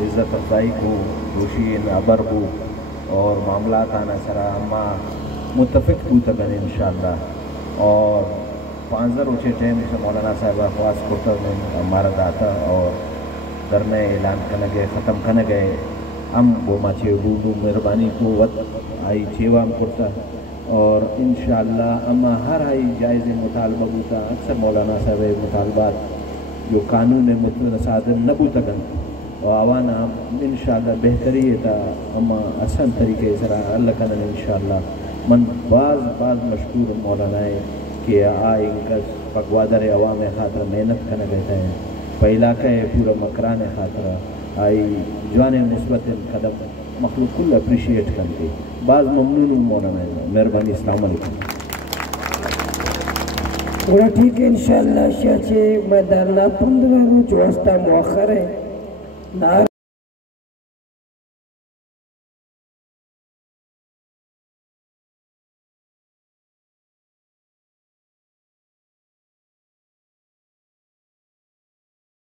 عزت افزائی کو گوشین ابر کو اور معاملات آنا سرا اما متفق کو تکن انشاءاللہ اور 5 روچے ٹائم سے مولانا صاحب خواص کوٹر میں ہمارا داتا اور درنے اعلان کرنے گئے ختم کرنے گئے ہم وہ ماچے بوڈو مہربانی کو وقت آئی چیوام کرتا اور انشاءاللہ اما ہر آئی جائز مطالبہ ہوتا اکثر مولانا صاحب مطالبات جو قانون متصادم نہ بوتا گن و آوانا انشاءاللہ بہتری تا اما احسن طریقے سرا اللہ کنن انشاءاللہ من بعض مشکور مولانا ہے کہ آئی کس پگوادر عوام خاطر محنت کرنے گئے ہیں پہلا کہ پورا مکران خاطر آئی جوان مثبت قدم مخلوق کل اپریشیٹ کرتے بعض ممنون مولانا ہے مہربانی السلام علیکم گوڑا ٹھیک ہے انشاءاللہ شاچے میدان 15 روز واسطہ مؤخر ہے